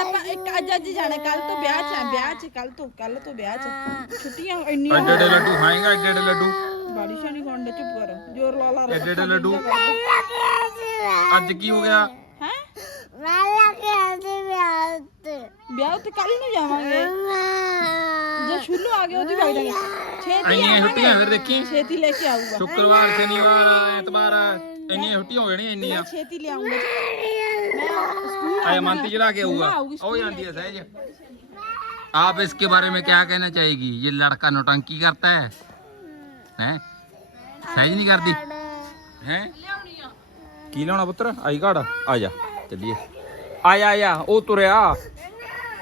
ਆਪਾਂ ਇੱਕ ਅੱਜ ਅੱਜ ਜਾਣਾ ਕੱਲ ਤੋਂ ਵਿਆਹ ਚ ਆ ਵਿਆਹ ਚ ਕੱਲ ਤੋਂ ਕੱਲ ਤੋਂ ਵਿਆਹ ਚ। ਛੁੱਟੀਆਂ ਇੰਨੀਆਂ ਐਡੇ ਐਡੇ ਲੱਡੂ ਖਾਏਗਾ ਐਡੇ ਐਡੇ ਲੱਡੂ? ਬਾਰਿਸ਼ ਨਹੀਂ ਖੰਡ ਚੁੱਪ ਕਰ ਜ਼ੋਰ ਲਾ ਲਾ ਐਡੇ ਐਡੇ ਲੱਡੂ? ਅੱਜ ਕੀ ਹੋ ਗਿਆ? ਹੈ? ਵਾਲਾ ਕੇ ਆਦੇ ਵਿਆਹ ਤੇ ਵਿਆਹ ਤੇ ਕੱਲ ਨੂੰ ਜਾਵਾਂਗੇ। ਜੇ ਸ਼ੁਰੂ ਆ ਗਿਆ ਉਹਦੀ ਵਗ ਜਾਣੀ ਛੇਤੀ ਇੰਨੀਆਂ ਛੁੱਟੀਆਂ ਫਿਰ ਦੇਖੀ? ਛੇਤੀ ਲੈ ਕੇ ਆਊਗਾ। ਸ਼ੁੱਕਰਵਾਰ ਸ਼ਨੀਵਾਰ ਐਤਵਾਰ ਇੰਨੀਆਂ ਛੁੱਟੀਆਂ ਹੋ ਜਾਣੀਆਂ ਇੰਨੀਆਂ। ਛੇਤੀ ਲਿਆਉਂਗਾ ਮੈਂ ਸਕੂਲ आया मानती चला के हुआ ओ जानती है सहज आप इसके बारे में क्या कहना चाहेगी ये लड़का नौटंकी करता है हैं सहज नहीं करती हैं की लाना पुत्र आई घड़ आ जा चलिए आया आया ओ तुरया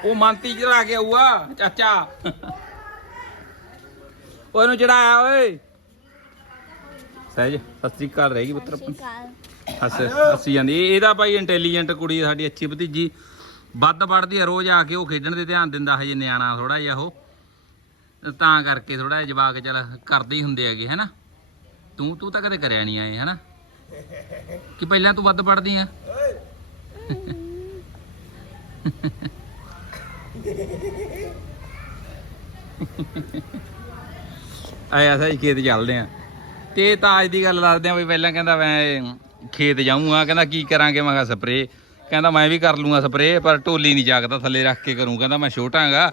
ओ मानती चढ़ा के हुआ चाचा ਉਹਨੂੰ ਚੜਾਇਆ ਓਏ ਸਹਿਜ ਸਤਿ ਸ੍ਰੀ ਅਕਾਲ ਰਹੇਗੀ ਪੁੱਤਰ ਆਪਣੀ ਹੱਸ ਹੱਸੀ ਜਾਂਦੀ। ਇਹ- ਇਹਦਾ ਭਾਈ ਇੰਟੈਲੀਜੈਂਟ ਕੁੜੀ ਆ ਸਾਡੀ ਅੱਛੀ ਭਤੀਜੀ। ਵੱਧ ਪੜਦੀ ਆ, ਰੋਜ਼ ਆ ਕੇ ਉਹ ਖੇਡਣ ਦੇ ਧਿਆਨ ਦਿੰਦਾ ਹਜੇ ਨਿਆਣਾ ਥੋੜਾ ਜਿਹਾ ਉਹ। ਤਾਂ ਕਰਕੇ ਥੋੜਾ ਜਿਹਾ ਜਵਾਕ ਚੱਲ ਕਰਦੇ ਹੀ ਹੁੰਦੇ ਹੈਗੇ, ਹੈਨਾ? ਤੂੰ ਤੂੰ ਤਾਂ ਕਦੇ ਕਰਿਆ ਨਹੀਂ ਆਏ, ਹੈਨਾ? ਕਿ ਪਹਿਲਾਂ ਤੂੰ ਵੱਧ ਪੜਦੀ ਆ? ਆਇਆ ਸਾਈ ਖੇਤ ਚੱਲਦੇ ਆ। ਤੇ ਤਾਜ ਦੀ ਗੱਲ ਦੱਸਦੇ ਆ ਵੀ ਪਹਿਲਾਂ ਕਹਿੰਦਾ ਮੈਂ ਖੇਤ ਜਾਊਂਗਾ ਕਹਿੰਦਾ ਕੀ ਕਰਾਂਗੇ? ਮੈਂ ਕਿਹਾ ਸਪਰੇ ਕਹਿੰਦਾ ਮੈਂ ਵੀ ਕਰ ਲੂੰਗਾ ਸਪਰੇ ਪਰ ਢੋਲੀ ਨਹੀਂ ਜਾਗਦਾ ਥੱਲੇ ਰੱਖ ਕੇ ਕਰੂੰ। ਕਹਿੰਦਾ ਮੈਂ ਛੋਟਾਂਗਾ।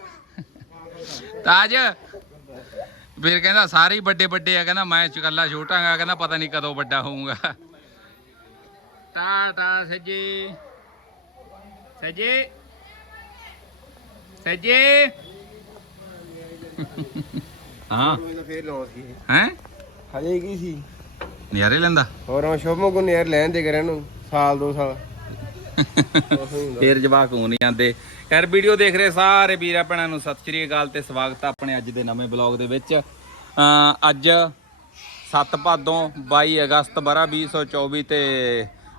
ਤਾਜ ਫਿਰ ਕਹਿੰਦਾ ਸਾਰੇ ਹੀ ਵੱਡੇ ਵੱਡੇ ਆ ਕਹਿੰਦਾ ਮੈਂ ਇਕੱਲਾ ਛੋਟਾਂਗਾ ਕਹਿੰਦਾ ਪਤਾ ਨਹੀਂ ਕਦੋਂ ਵੱਡਾ ਹੋਊਗਾ। ਟਾਟਾ ਸੱਜੇ। ਸੱਜੇ। ਸੱਜੇ। ਹਾਂ। ਫੇਰ ਲਾਉਣਾ ਸੀ ਹੈ? ਹਜੇ ਕੀ ਸੀ? ਨਜ਼ਾਰੇ ਲੈਂਦਾ? ਹੋਰ ਮੈਂ ਸ਼ੋਭਮੋ ਕੋ ਨੇਰ ਲੈਣ ਦੇ ਕਰਿਆ ਨੂੰ ਸਾਲ ਦੋ ਸਾਲ। ਫੇਰ ਜਵਾਕ ਹੋ ਨਹੀਂ ਜਾਂਦੇ। ਖੈਰ ਵੀਡੀਓ ਦੇਖ ਰਹੇ ਸਾਰੇ ਵੀਰਾਂ ਭੈਣਾਂ ਨੂੰ ਸਤਿ ਸ਼੍ਰੀ ਅਕਾਲ ਤੇ ਸਵਾਗਤ ਹੈ ਆਪਣੇ ਅੱਜ ਦੇ ਨਵੇਂ ਬਲੌਗ ਦੇ ਵਿੱਚ। ਅੱਜ 7 ਭਾਦੋਂ 22 ਅਗਸਤ ਬਰਾ 2024 ਤੇ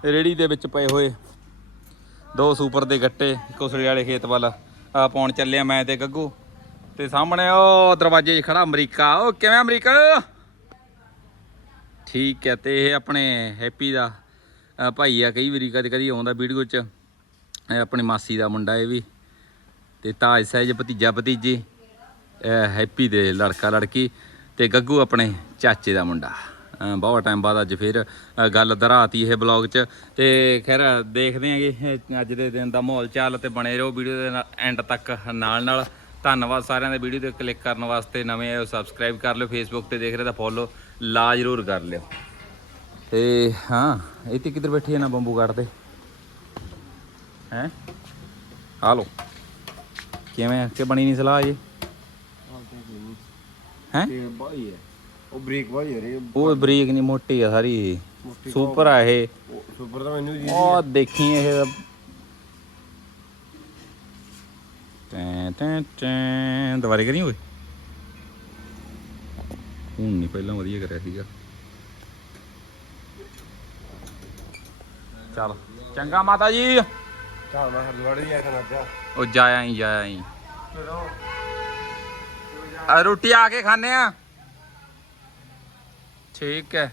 ਰੇੜੀ ਦੇ ਵਿੱਚ ਪਏ ਹੋਏ ਦੋ ਸੁਪਰ ਦੇ ਗੱਟੇ ਕੁਸੜੇ ਵਾਲੇ ਖੇਤ ਵੱਲ ਪਾਉਣ ਚੱਲੇ ਆ ਮੈਂ ਤੇ ਗੱਗੂ। ਤੇ ਸਾਹਮਣੇ ਉਹ ਦਰਵਾਜ਼ੇ 'ਚ ਖੜਾ ਅਮਰੀਕਾ। ਉਹ ਕਿਵੇਂ ਅਮਰੀਕਾ? ਠੀਕ ਹੈ ਤੇ ਇਹ ਆਪਣੇ ਹੈਪੀ ਦਾ ਭਾਈ ਆ ਕਈ ਵਾਰੀ ਕਦੇ ਕਦੀ ਆਉਂਦਾ ਵੀਡੀਓ 'ਚ ਆਪਣੀ ਮਾਸੀ ਦਾ ਮੁੰਡਾ ਇਹ ਵੀ ਤੇ ਤਾਜ ਸਹਿਜ ਭਤੀਜਾ ਭਤੀਜੀ ਹੈਪੀ ਦੇ ਲੜਕਾ ਲੜਕੀ ਤੇ ਗੱਗੂ ਆਪਣੇ ਚਾਚੇ ਦਾ ਮੁੰਡਾ। ਬਹੁਤ ਟਾਈਮ ਬਾਅਦ ਅੱਜ ਫਿਰ ਅ, ਗੱਲ ਦਰਾਤੀ ਇਹ ਬਲੌਗ 'ਚ ਤੇ ਖੈਰ ਦੇਖਦੇ ਆਂਗੇ ਅੱਜ ਦੇ ਦਿਨ ਦਾ ਮਾਹੌਲ ਚਾਲ ਤੇ ਬਣੇ ਰਹੋ ਵੀਡੀਓ ਦੇ ਐਂਡ ਤੱਕ ਨਾਲ ਨਾਲ। ਧੰਨਵਾਦ ਸਾਰਿਆਂ ਦੇ ਵੀਡੀਓ ਤੇ ਕਲਿੱਕ ਕਰਨ ਵਾਸਤੇ ਨਵੇਂ ਆਏ ਸਬਸਕ੍ਰਾਈਬ ਕਰ ਲਿਓ ਫੇਸਬੁੱਕ ਤੇ ਦੇਖ ਰਹੇ ਤਾਂ ਫੋਲੋ ਲਾ ਜ਼ਰੂਰ ਕਰ ਲਿਓ। ਤੇ ਹਾਂ ਇਹ ਤੇ ਕਿੱਧਰ ਬੈਠੀ ਹੈ ਨਾ ਬੰਬੂ ਕੱਢਦੇ ਹੈ? ਹਾਲੋ ਕਿਵੇਂ ਆ? ਕਿ ਬਣੀ ਨਹੀਂ ਸਲਾਹ ਜੀ ਹੈ? ਤੇ ਬਾਈ ਹੈ। ਉਹ ਬ੍ਰੇਕ ਬਾਈ ਹੈ ਰੇ। ਉਹ ਬਰੀਕ ਨਹੀਂ ਮੋਟੀ ਆ ਸਾਰੀ। ਸੁਪਰ ਆ ਇਹ। ਸੁਪਰ ਤਾਂ ਮੈਨੂੰ ਜੀ ਉਹ ਦੇਖੀ ਇਹ ਟੈਂ ਟੈਂ ਟੈਂ। ਦੁਬਾਰੇ ਕਰੀ ਓਏ? ਹੁਣ ਨਹੀਂ ਪਹਿਲਾਂ ਵਧੀਆ ਕਰਿਆ ਸੀਗਾ। ਚਲ ਚੰਗਾ ਮਾਤਾ ਜੀ। ਚੱਲ ਮੈਂ ਹਰਦਵਾੜੇ ਜਾ ਕੇ ਜਾ ਉਹ ਜਾਇਆ ਹੀ ਜਾਇਆ ਹੀ ਆ ਰੋਟੀ ਆ ਕੇ ਖਾਣੇ ਆ। ਠੀਕ ਹੈ।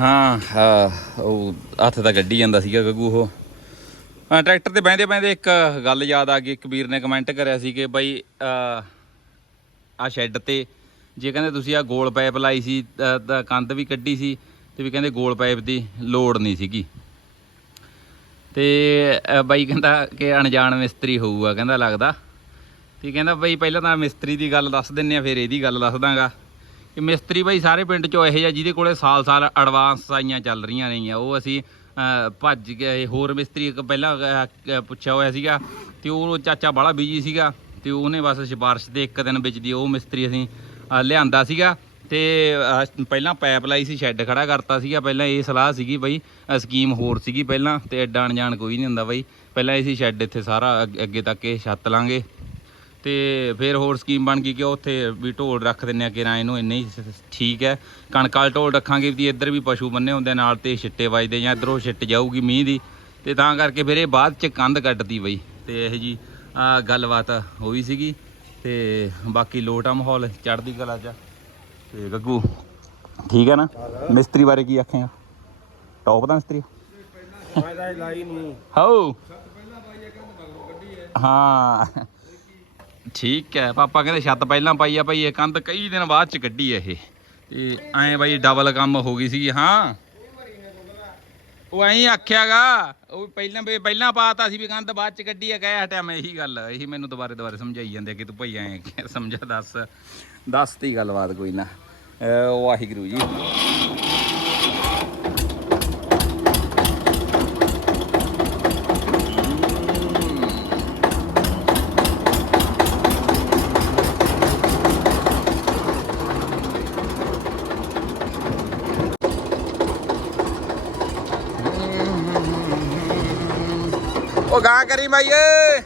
ਹਾਂ ਹਾਂ ਉਹ ਹੱਥ ਤਾਂ ਗੱਡੀ ਜਾਂਦਾ ਸੀਗਾ ਗੱਗੂ ਉਹ। ਹਾਂ ਟਰੈਕਟਰ ਤੇ ਬਹਿੰਦੇ ਬਹਿੰਦੇ ਇੱਕ ਗੱਲ ਯਾਦ ਆ ਗਈ ਇੱਕ ਵੀਰ ਨੇ ਕਮੈਂਟ ਕਰਿਆ ਸੀ ਕਿ ਬਾਈ ਆ ਸ਼ੈੱਡ ਤੇ ਜੇ ਕਹਿੰਦੇ ਤੁਸੀਂ ਆ ਗੋਲ ਪਾਈਪ ਲਾਈ ਸੀ ਤਾਂ ਕੰਧ ਵੀ ਕੱਢੀ ਸੀ ਤੇ ਵੀ ਕਹਿੰਦੇ ਗੋਲ ਪਾਈਪ ਦੀ ਲੋੜ ਨਹੀਂ ਸੀਗੀ। ਤੇ ਅ, ਬਾਈ ਕਹਿੰਦਾ ਕਿ ਅਣਜਾਣ ਮਿਸਤਰੀ ਹੋਊਗਾ ਕਹਿੰਦਾ ਲੱਗਦਾ। ਤੇ ਕਹਿੰਦਾ ਬਾਈ ਪਹਿਲਾਂ ਤਾਂ ਮਿਸਤਰੀ ਦੀ ਗੱਲ ਦੱਸ ਦਿੰਨੇ ਆ ਫਿਰ ਇਹਦੀ ਗੱਲ ਦੱਸ ਦਾਂਗਾ। ਕਿ ਮਿਸਤਰੀ ਬਾਈ ਸਾਰੇ ਪਿੰਡ ਚੋਂ ਇਹੋ ਜਿਹਾ ਜਿਹਦੇ ਕੋਲੇ ਸਾਲ-ਸਾਲ ਐਡਵਾਂਸ ਆਈਆਂ ਚੱਲ ਰਹੀਆਂ ਨੇਗੀਆਂ ਉਹ ਅਸੀਂ ਭੱਜ ਗਏ ਹੋਰ ਮਿਸਤਰੀ ਇੱਕ ਪਹਿਲਾਂ ਪੁੱਛਿਆ ਹੋਇਆ ਸੀਗਾ ਤੇ ਉਹ ਚਾਚਾ ਬੜਾ ਬਿਜ਼ੀ ਸੀਗਾ ਤੇ ਉਹਨੇ ਬਸ ਸਿਫਾਰਿਸ਼ ਦੇ ਇੱਕ ਦਿਨ ਵਿੱਚ ਦੀ ਉਹ ਮਿਸਤਰੀ ਅਸੀਂ ਲਿਆਂਦਾ ਸੀਗਾ ਤੇ ਪਹਿਲਾਂ ਪਾਈਪ ਲਾਈ ਸੀ ਸ਼ੈੱਡ ਖੜਾ ਕਰਤਾ ਸੀਗਾ। ਪਹਿਲਾਂ ਇਹ ਸਲਾਹ ਸੀਗੀ ਬਈ ਸਕੀਮ ਹੋਰ ਸੀਗੀ ਪਹਿਲਾਂ ਤੇ ਐਡਾ ਅਣਜਾਣ ਕੋਈ ਨਹੀਂ ਹੁੰਦਾ ਬਈ। ਪਹਿਲਾਂ ਅਸੀਂ ਸ਼ੈੱਡ ਇੱਥੇ ਸਾਰਾ ਅੱਗੇ- ਅੱਗੇ ਤੱਕ ਇਹ ਛੱਤ ਲਾਂਗੇ। ਤੇ ਫਿਰ ਹੋਰ ਸਕੀਮ ਬਣ ਗਈ ਕਿ ਉੱਥੇ ਵੀ ਢੋਲ ਰੱਖ ਦਿੰਨੇ ਆ ਕਿਰਾਂ ਇਹਨੂੰ ਇੰਨੇ ਹੀ ਠੀਕ ਹੈ। ਕਣਕ ਵਾਲੇ ਢੋਲ ਰੱਖਾਂਗੇ ਵੀ ਇੱਧਰ ਵੀ ਪਸ਼ੂ ਬੰਨੇ ਹੁੰਦੇ ਨਾਲ ਤੇ ਛਿੱਟੇ ਵੱਜਦੇ ਜਾਂ ਇੱਧਰੋਂ ਛਿੱਟ ਜਾਊਗੀ ਮੀਂਹ ਦੀ। ਤੇ ਤਾਂ ਕਰਕੇ ਫਿਰ ਇਹ ਬਾਅਦ ਚ ਕੰਧ ਕੱਟਦੀ ਬਈ। ਤੇ ਇਹ ਜੀ ਗੱਲਬਾਤ ਹੋਈ ਸੀਗੀ। ਤੇ ਬਾਕੀ ਲੋਟਾ ਮਾਹੌਲ ਚੜ੍ਹਦੀ ਕਲਾ ਚ ਤੇ ਗੱਗੂ, ਠੀਕ ਹੈ ਨਾ? ਮਿਸਤਰੀ ਬਾਰੇ ਕੀ ਆਖੇ ਆ? ਟੌਪ ਦਾ ਮਿਸਤਰੀ? ਮੈਂ ਲਾਈ ਨਹੀਂ ਹਾਓ ਹਾਂ। ਠੀਕ ਹੈ, ਪਾਪਾ ਕਹਿੰਦੇ ਛੱਤ ਪਹਿਲਾਂ ਪਾਈ ਆ, ਭਾਈ ਇਹ ਕੰਧ ਕਈ ਦਿਨ ਬਾਅਦ ਚ ਕੱਢੀ ਆ ਇਹ। ਤੇ ਐਂ ਬਾਈ ਡਬਲ ਕੰਮ ਹੋ ਗਈ ਸੀ ਹਾਂ। ਉਹ ਐਂ ਆਖਿਆਗਾ, ਉਹ ਪਹਿਲਾਂ ਵੀ ਪਹਿਲਾਂ ਪਾਤਾ ਸੀ ਵੀ ਕੰਧ ਬਾਅਦ ਚ ਕੱਢੀ ਆ, ਕਹਿ ਹਟਿਆ ਮੈਂ ਇਹੀ ਗੱਲ, ਇਹੀ ਮੈਨੂੰ ਦੁਬਾਰੇ ਦੁਬਾਰੇ ਸਮਝਾਈ ਜਾਂਦੇ ਕਿ ਤੂੰ ਭਾਈ ਐਂ ਕਿ ਸਮਝਾ ਦੱਸ ਦੱਸਤੀ ਗੱਲਬਾਤ ਕੋਈ ਨਾ। ਅਹ ਵਾਹਿਗੁਰੂ ਜੀ। ਕਰੀ ਮਾਈਏ।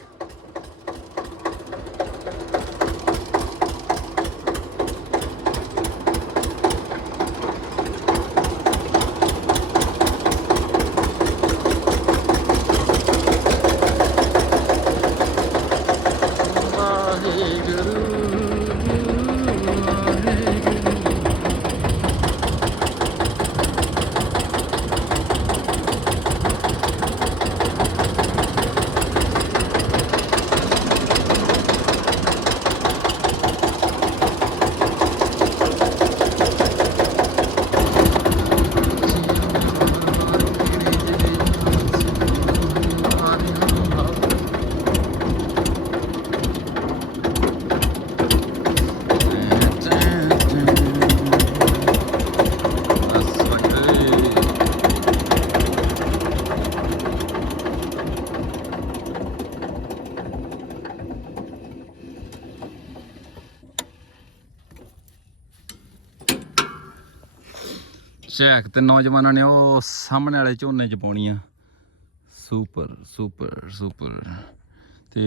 ਸ਼ੇਖ ਤੇ ਨੌਜਵਾਨਾਂ ਨੇ ਉਹ ਸਾਹਮਣੇ ਵਾਲੇ ਝੋਨੇ ਚ ਪਾਉਣੀਆਂ। ਸੁਪਰ ਸੁਪਰ ਸੁਪਰ ਤੇ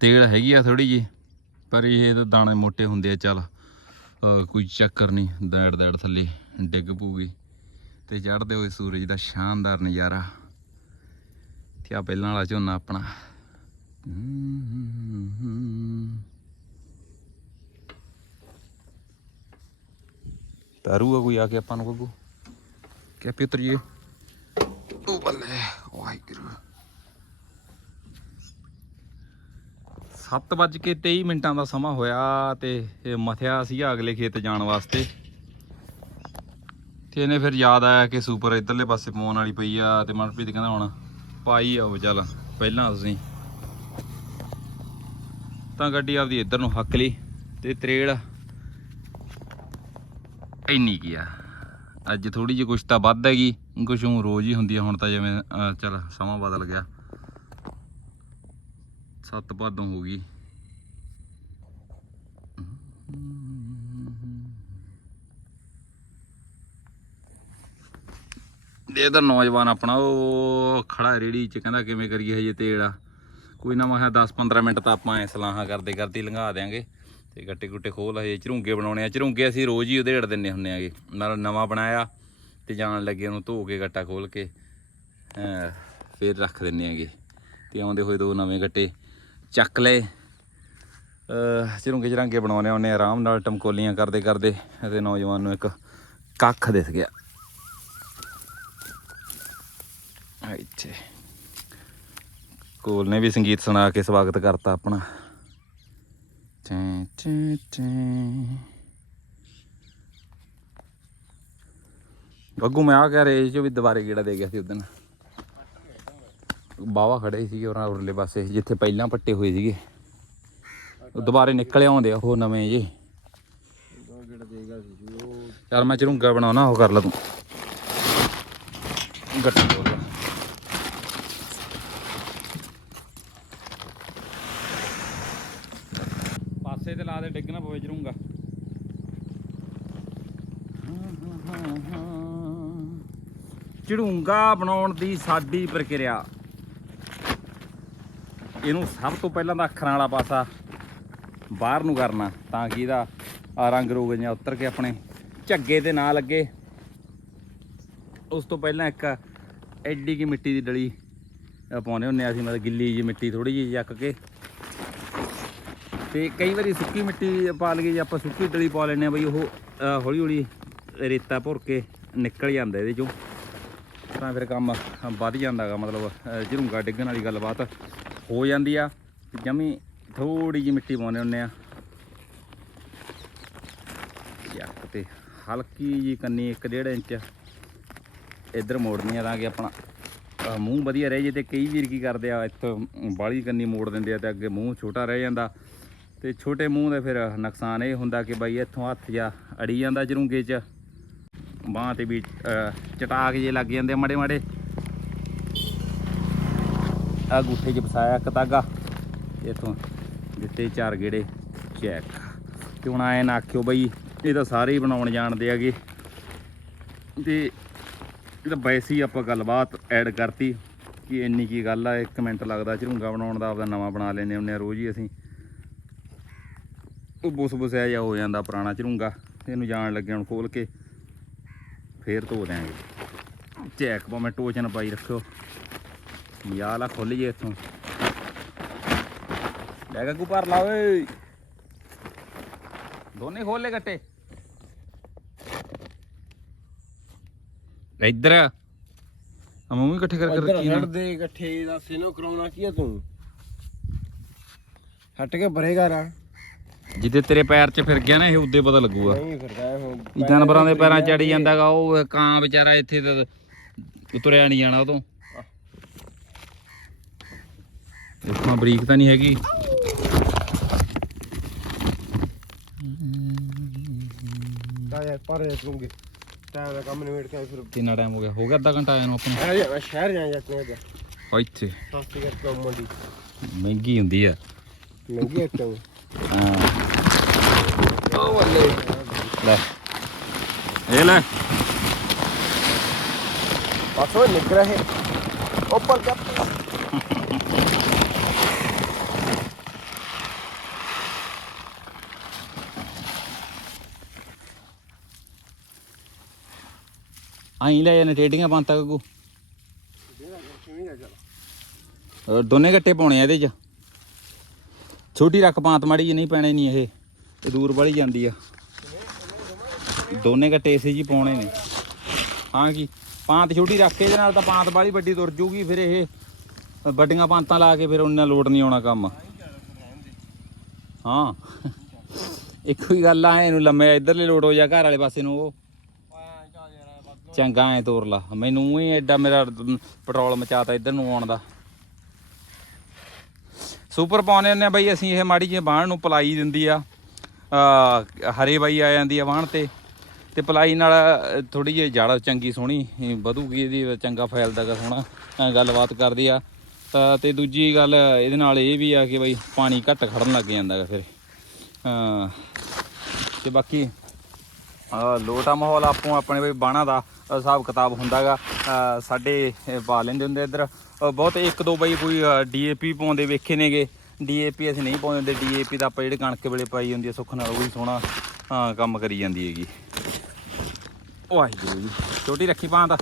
ਤੇਲ ਹੈਗੀ ਆ ਥੋੜੀ ਜੀ ਪਰ ਇਹ ਤਾਂ ਦਾਣੇ ਮੋਟੇ ਹੁੰਦੇ ਆ, ਚੱਲ ਕੋਈ ਚੱਕਰ ਨਹੀਂ, ਦੈੜ ਦੈੜ ਥੱਲੇ ਡਿੱਗ ਪੂਗੀ ਤੇ ਚੜਦੇ ਹੋਏ ਸੂਰਜ ਦਾ ਸ਼ਾਨਦਾਰ ਨਜ਼ਾਰਾ। ਤੇ ਆ ਪਹਿਲਾਂ ਵਾਲਾ ਝੋਨਾ ਆਪਣਾ। ਤਾਰੂਗਾ ਕੋਈ ਆ ਕੇ ਆਪਾਂ ਨੂੰ ਬੱਗੂ ਕਿਆ ਪਿੱਤਰ ਜੀ? ਉਹ ਬੱਲੇ ਵਾਹਿਗੁਰੂ। 7:23 ਮਿੰਟਾਂ ਦਾ ਸਮਾਂ ਹੋਇਆ ਤੇ ਮਥਿਆ ਸੀ ਅਗਲੇ ਖੇਤ ਜਾਣ ਵਾਸਤੇ। ਤੇ ਇਹਨੇ ਫਿਰ ਯਾਦ ਆਇਆ ਕਿ ਸੁਪਰ ਇਧਰਲੇ ਪਾਸੇ ਪਾਉਣ ਵਾਲੀ ਪਈ ਆ ਤੇ ਮਨਪ੍ਰੀਤ ਕਹਿੰਦਾ ਹੁਣ ਪਾਈ ਆਓ ਚੱਲ ਪਹਿਲਾਂ ਤੁਸੀਂ। ਤਾਂ ਗੱਡੀ ਆਪਦੀ ਇੱਧਰ ਨੂੰ ਹੱਕ ਲਈ ਤੇ ਤਰੇੜ ਇੰਨੀ ਕੀ ਆ? ਅੱਜ ਥੋੜੀ ਜਿਹੀ ਕੁਛ ਤਾਂ ਵੱਧ ਹੈਗੀ ਕੁਛ ਊਂ ਰੋਜ਼ ਹੀ ਹੁੰਦੀ ਆ ਹੁਣ ਤਾਂ ਜਿਵੇਂ ਅਹ, ਚੱਲ ਸਮਾਂ ਬਦਲ ਗਿਆ। ਸੱਤ ਭਾਦੋਂ ਹੋ ਗਈ। ਇਹ ਤਾਂ ਨੌਜਵਾਨ ਆਪਣਾ ਉਹ ਖੜਾ ਰੇੜੀ ਚ ਕਹਿੰਦਾ ਕਿਵੇਂ ਕਰੀਏ ਹਜੇ ਤੇਲ ਆ। ਕੋਈ ਨਾ ਮੈਂ 10-15 ਮਿੰਟ ਤਾਂ ਆਪਾਂ ਐ ਸਲਾਹਾਂ ਕਰਦੇ ਕਰਦੇ ਹੀ ਲੰਘਾ ਦਿਆਂਗੇ। ਤੇ ਗੱਟੇ ਗੁੱਟੇ ਖੋਲ ਹਜੇ ਝਰੂੰਗੇ ਬਣਾਉਣੇ ਆ। ਝਰੂੰਗੇ ਅਸੀਂ ਰੋਜ਼ ਹੀ ਉਧੇੜ ਦਿੰਨੇ ਹੁੰਨੇ ਆਗੇ। ਨਾਲ ਨਵਾਂ ਬਣਾਇਆ ਤੇ ਜਾਣ ਲੱਗੇ ਉਹਨੂੰ ਧੋ ਕੇ ਗੱਟਾ ਖੋਲ ਕੇ ਅਹ ਫਿਰ ਰੱਖ ਦਿੰਨੇ ਆਗੇ। ਤੇ ਆਉਂਦੇ ਹੋਏ ਦੋ ਨਵੇਂ ਗੱਟੇ ਚੱਕ ਲਏ। ਅਹ ਝਰੂੰਗੇ ਝਰਾਂਗੇ ਬਣਾਉਣੇ ਉਹਨੇ ਆਰਾਮ ਨਾਲ, ਟਮਕੋਲੀਆਂ ਕਰਦੇ ਕਰਦੇ ਤੇ ਨੌਜਵਾਨ ਨੂੰ ਇੱਕ ਕੱਖ ਦਿਸ ਗਿਆ। ਆ ਇੱਥੇ। ਕੋਲ ਨੇ ਵੀ ਸੰਗੀਤ ਸੁਣਾ ਕੇ ਸਵਾਗਤ ਕਰਤਾ ਆਪਣਾ। ਟੈਂ ਟੈਂ ਟੈਂ ਗੱਗੂ ਮੈਂ ਆ ਕਹਿ ਰਿਹਾ ਜੋ ਵੀ ਦੁਬਾਰੇ ਗੇੜਾ ਦੇ ਗਿਆ ਸੀ ਉਦੋਂ। ਬਾਵਾ ਖੜੇ ਸੀ ਉਹਨਾਂ ਉਰਲੇ ਪਾਸੇ, ਜਿੱਥੇ ਪਹਿਲਾਂ ਪੱਟੇ ਹੋਏ ਸੀਗੇ। ਉਹ ਦੁਬਾਰੇ ਨਿਕਲ ਆਉਂਦੇ ਆ, ਉਹ ਨਵੇਂ ਜੇ ਯਾਰ ਮੈਂ ਚਰੂੰਗਾ ਬਣਾਉਣਾ, ਉਹ ਕਰ ਲਾ ਤੂੰ। ਗੱਟਾ ਖੋਲ ਲਾ ਪਾਸੇ ਤੇ ਲਾ ਦੇ ਡਿੱਗ ਨਾ ਪਵੇ ਚਰੂੰਗਾ ਚੜੂੰਗਾ ਬਣਾਉਣ ਦੀ ਸਾਡੀ ਪ੍ਰਕਿਰਿਆ। ਇਹਨੂੰ ਸਭ ਤੋਂ ਪਹਿਲਾਂ ਤਾਂ ਅੱਖਰਾਂ ਵਾਲਾ ਪਾਸਾ ਬਾਹਰ ਨੂੰ ਕਰਨਾ ਤਾਂ ਕਿ ਇਹਦਾ ਰੰਗ ਰੋਗ ਜਾਂ ਉਤਰ ਕੇ ਆਪਣੇ ਝੱਗੇ ਤੇ ਨਾ ਲੱਗੇ ਉਸ ਤੋਂ ਪਹਿਲਾਂ ਇੱਕ ਐਡੀ ਕੀ ਮਿੱਟੀ ਦੀ ਡਲੀ ਅ, ਪਾਉਂਦੇ ਹੁੰਨੇ ਆ ਅਸੀਂ ਮਤਲਬ ਗਿੱਲੀ ਜੀ ਮਿੱਟੀ ਥੋੜੀ ਜਿਹੀ ਚੱਕ ਕੇ। ਤੇ ਕਈ ਵਾਰੀ ਸੁੱਕੀ ਮਿੱਟੀ ਪਾ ਲਈਏ ਜੇ ਆਪਾਂ ਸੁੱਕੀ ਡਲੀ ਪਾ ਲੈਨੇ ਆ ਬਈ ਉਹ ਹੌਲੀ ਹੌਲੀ ਰੇਤਾ ਭੁਰ ਕੇ ਨਿਕਲ ਜਾਂਦਾ ਇਹਦੇ ਚੋਂ। ਤਾਂ ਫਿਰ ਕੰਮ ਵੱਧ ਜਾਂਦਾਗਾ ਮਤਲਬ ਅਹ, ਝਰੂੰਗਾ ਡਿੱਗਣ ਵਾਲੀ ਗੱਲਬਾਤ ਹੋ ਜਾਂਦੀ ਆ। ਜਮੀ ਥੋੜੀ ਜਿਹੀ ਮਿੱਟੀ ਪਾਉਂਦੇ ਹੁੰਦੇ ਆ। ਯਾਕ ਤੇ ਹਲਕੀ ਜੀ ਕੰਨੀ 1.5 ਇੰਚ ਇੱਧਰ ਮੋੜਨੀ ਆ ਤਾਂ ਕਿ ਆਪਣਾ ਮੂੰਹ ਵਧੀਆ ਰਹਿ। ਜੇ ਤੇ ਕਈ ਵੀਰ ਕੀ ਕਰਦੇ ਆ ਇੱਥੋਂ ਬਾਲੀ ਕੰਨੀ ਮੋੜ ਦਿੰਦੇ ਆ ਤੇ ਅੱਗੇ ਮੂੰਹ ਛੋਟਾ ਰਹਿ ਜਾਂਦਾ। ਤੇ ਛੋਟੇ ਮੂੰਹ ਦਾ ਫਿਰ ਨੁਕਸਾਨ ਇਹ ਹੁੰਦਾ ਕਿ ਬਾਈ ਇੱਥੋਂ ਹੱਥ ਜਾਂ ਅੜੀ ਜਾਂਦਾ ਜਰੂੰਗੇ 'ਚ। ਬਾਂਹ ਤੇ ਵੀ ਅਹ, ਚਟਾਕ ਜੇ ਲੱਗ ਜਾਂਦੇ ਮੜੇ ਮੜੇ। ਆ ਗੁੱਠੇ 'ਚ ਫਸਾਇਆ ਇੱਕ ਤਾਗਾ। ਇੱਥੋਂ ਦਿੱਤੇ ਚਾਰ ਗੇੜੇ ਚੈੱਕ। ਤੇ ਹੁਣ ਆਏ ਨਾ ਆਖਿਓ ਬਈ ਇਹ ਤਾਂ ਸਾਰੇ ਹੀ ਬਣਾਉਣ ਜਾਣਦੇ ਹੈਗੇ। ਤੇ ਇਹ ਤਾਂ ਵੈਸੇ ਹੀ ਆਪਾਂ ਗੱਲਬਾਤ ਐਡ ਕਰਤੀ ਕਿ ਇੰਨੀ ਕੀ ਗੱਲ ਆ ਇੱਕ ਮਿੰਟ ਲੱਗਦਾ ਝਰੂੰਗਾ ਬਣਾਉਣ ਦਾ ਆਪਦਾ ਨਵਾਂ ਬਣਾ ਲੈਨੇ ਹੁੰਨੇ ਆ ਰੋਜ਼ ਹੀ ਅਸੀਂ। ਉਹ ਬੁਸ ਬੁਸਿਆ ਜਿਹਾ ਹੋ ਜਾਂਦਾ ਪੁਰਾਣਾ ਝਰੂੰਗਾ ਇਹਨੂੰ ਜਾਣ ਲੱਗਿਆ ਹੁਣ ਖੋਲ ਕੇ। ਫੇਰ ਧੋ ਦਿਆਂਗੇ। ਚੈੱਕ ਭਾਵੇਂ ਟੋਚਨ ਪਾਈ ਰੱਖਿਓ। ਯਾਲਾ ਖੁੱਲ ਜੇ ਇੱਥੋਂ। ਲੈ ਗੱਗੂ ਭਰ ਲਾ ਓਏ। ਦੋਨੇ ਖੋਲ ਲੈ ਗੱਟੇ। ਇੱਧਰ ਆ। ਮੰਮੀ ਇਕੱਠੇ ਕਰ ਕਰ ਰੱਖੀ ਨਾ। ਦੇ ਇਕੱਠੇ ਦਾ ਸਿਨੋ ਕਰਾਉਣਾ ਕੀ ਆ ਤੂੰ? ਹਟ ਕੇ ਭਰੇਗਾ ਰਾ ਜਿੱਦੇ ਤੇਰੇ ਪੈਰ 'ਚ ਫਿਰ ਗਿਆ ਨਾ ਇਹ ਉੱਦੇ ਪਤਾ ਲੱਗੂਗਾ। ਨਹੀਂ ਫਿਰਦਾ ਇਹ ਜਾਨਵਰਾਂ ਦੇ ਪੈਰਾਂ 'ਚ ਚੜੀ ਜਾਂਦਾਗਾ ਉਹ ਕਾਂ ਵਿਚਾਰਾ ਇੱਥੇ ਤਾਂ ਉਤਰਿਆ ਨਹੀਂ ਜਾਣਾ ਉਦੋਂ। ਦੇਖਾਂ ਬਰੀਕ ਤਾਂ ਨਹੀਂ ਹੈਗੀ। ਤਾਂ ਯਾਰ ਪਰ ਤੂੰਗੇ ਟਾਈਮ ਦਾ ਕੰਮ ਨਿਬੇੜ ਕੇ ਫਿਰ। ਕਿੰਨਾ ਟਾਈਮ ਹੋ ਗਿਆ? ਹੋ ਗਿਆ ਅੱਧਾ ਘੰਟਾ ਆਇਆ ਨੂੰ ਆਪਾਂ ਮੈਂ ਸ਼ਹਿਰ ਜਾ ਜਾਂਦੇ ਆ ਨੂੰ ਇੱਥੇ। ਸਸਤੀ ਕਰ ਤੋਂ ਮੰਡੀ ਮਹਿੰਗੀ ਹੁੰਦੀ ਆ। ਮਹਿੰਗੀ ਇੱਥੇ ਹਾਂ ਉਹ ਵੱਲੇ ਲੈ। ਇਹ ਲੈ। ਪਾਸੋਂ ਨਿਕਲ ਰਹੇ। ਉੱਪਰ ਚੱਪ ਆਈ ਲੈ ਜਾਨੇ ਟੇਡੀਆਂ ਪੰਤਾ ਅਹ ਦੋਨੇ ਗੱਟੇ ਪਾਉਣੇ ਆ ਇਹਦੇ ਚ। ਛੋਟੀ ਰੱਖ ਪਾਂਤ ਮਾੜੀ ਜੀ ਨਹੀਂ ਪੈਣੇ ਨਹੀਂ ਇਹ। ਇਹ ਦੂਰ ਵਾਲੀ ਜਾਂਦੀ ਆ। ਦੋਨੇ ਗੱਟੇ ਸੀ ਜੀ ਪਾਉਣੇ ਨੇ। ਹਾਂ ਕੀ ਪਾਂਤ ਛੋਟੀ ਰੱਖ ਕੇ ਇਹਦੇ ਨਾਲ ਤਾਂ ਪਾਂਤ ਵਾਲੀ ਵੱਡੀ ਤੁਰ ਜੂਗੀ, ਫਿਰ ਇਹ ਵੱਡੀਆਂ ਪਾਂਤਾਂ ਲਾ ਕੇ ਫਿਰ ਉਹਨਾਂ ਲੋਟ ਨਹੀਂ ਆਉਣਾ ਕੰਮ। ਹਾਂ। ਇੱਕੋ ਹੀ ਗੱਲ ਆ, ਇਹਨੂੰ ਲੰਮੇ ਇਧਰਲੇ ਲੋਟ ਹੋ ਜਾ, ਘਰ ਵਾਲੇ ਪਾਸੇ ਨੂੰ ਉਹ। ਚੰਗਾ ਐ ਤੋਰ ਲਾ। ਮੈਨੂੰ ਹੀ ਐਡਾ ਮੇਰਾ ਪੈਟਰੋਲ ਮਚਾਤਾ ਇੱਧਰ ਨੂੰ ਆਉਣ ਦਾ। ਸੁਪਰ ਪਾਉਨੇ ਹੁੰਦੇ ਆ ਬਈ ਅਸੀਂ ਇਹ ਮਾੜੀ ਜਿਹੀ ਬਾਣ ਨੂੰ ਪਲਾਈ ਦਿੰਦੀ ਆ ਹਰੇ ਬਾਈ ਆ ਜਾਂਦੀ ਆ ਬਾਣ ਤੇ ਤੇ ਪਲਾਈ ਨਾਲ ਥੋੜੀ ਜਿਹੀ ਜੜ ਚੰਗੀ ਸੋਹਣੀ ਵਧੂਗੀ ਇਹਦੀ ਚੰਗਾ ਫੈਲਦਾਗਾ ਸੋਹਣਾ ਗੱਲਬਾਤ ਕਰਦੀ ਆ। ਤਾਂ ਤੇ ਦੂਜੀ ਗੱਲ ਇਹਦੇ ਨਾਲ ਇਹ ਵੀ ਆ ਕਿ ਬਈ ਪਾਣੀ ਘੱਟ ਖੜਨ ਲੱਗ ਜਾਂਦਾਗਾ ਫਿਰ। ਹਾਂ ਤੇ ਬਾਕੀ ਲੋਟਾ ਮਾਹੌਲ ਆਪੋ ਆਪਣੇ ਬਈ ਬਾਣਾ ਦਾ ਹਿਸਾਬ ਕਿਤਾਬ ਹੁੰਦਾਗਾ ਅ, ਸਾਡੇ ਪਾ ਲੈਂਦੇ ਹੁੰਦੇ ਇੱਧਰ। ਬਹੁਤ ਇੱਕ ਦੋ ਬਾਈ ਕੋਈ ਡੀਏਪੀ ਪਾਉਂਦੇ ਵੇਖੇ ਨੇਗੇ। ਡੀਏਪੀ ਅਸੀਂ ਨਹੀਂ ਪਾਉਂਦੇ ਡੀਏਪੀ ਤਾਂ ਆਪਾਂ ਜਿਹੜੇ ਕਣਕ ਵੇਲੇ ਪਾਈ ਹੁੰਦੀ ਹੈ ਸੁੱਖ ਨਾਲ ਉਹ ਵੀ ਸੋਹਣਾ ਕੰਮ ਕਰੀ ਜਾਂਦੀ ਹੈਗੀ। ਵਾਹਿਗੁਰੂ ਜੀ ਛੋਟੀ ਰੱਖੀ ਪਾਂ ਦਾ।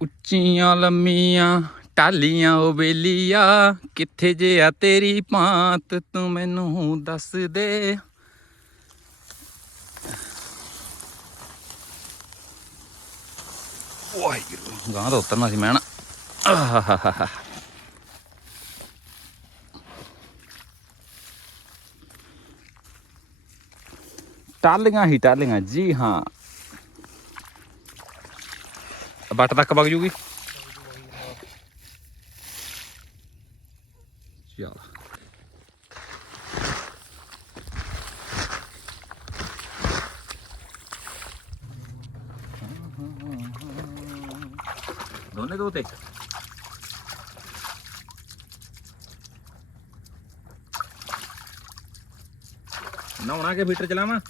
ਉੱਚੀਆਂ ਲੰਮੀਆਂ ਟਾਲੀਆਂ ਉਹ ਬੇਲੀਆ, ਕਿੱਥੇ ਜੇ ਆ ਤੇਰੀ ਪਾਂਤ ਤੂੰ ਮੈਨੂੰ ਦੱਸ ਦੇ। ਵਾਹਿਗੁਰੂ ਗਾਂ ਤਾਂ ਉਤਰਨਾ ਸੀ ਮੈਂ ਨਾ ਆਹਾਹਾਹਾ। ਟਾਲੀਆਂ ਹੀ ਟਾਲੀਆਂ ਜੀ ਹਾਂ ਬੱਟ ਤੱਕ ਵਗ ਜੂਗੀ ਚਲ ਦੋਨੇ ਦੋ ਤੇ ਨਹਾਉਣਾ ਕਿ ਫੀਟਰ ਚਲਾਵਾਂ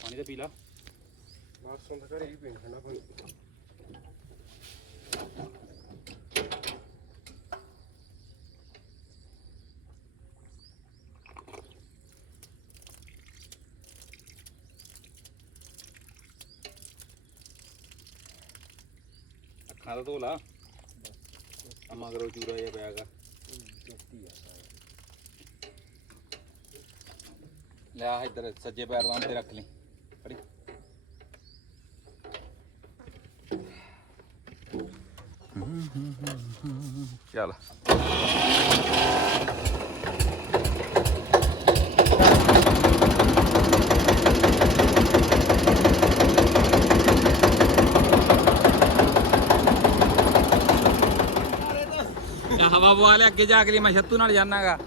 ਪਾਣੀ ਤੇ ਪੀ ਲਾ ਪਰਸੋਂ ਤਾਂ ਘਰੇ ਹੀ ਪੀਣ ਖਣਾ ਕੋਈ। ਅੱਖਾਂ ਦਾ ਧੋਲਾ। ਅਮਾ ਕਰੋ ਚੂਰਾ ਜਿਹਾ ਪਿਆਗਾ ਲੈ ਆ ਇੱਧਰ, ਸੱਜੇ ਪੈਰ ਦਾ ਤੇ ਰੱਖ ਲਈ। ਚੱਲ ਹਵਾ ਬਵਾ ਲੈ ਅੱਗੇ ਜਾ ਕੇ ਲਈ ਮੈਂ ਛੱਤੂ ਨਾਲ ਜਾਣਾਗਾ।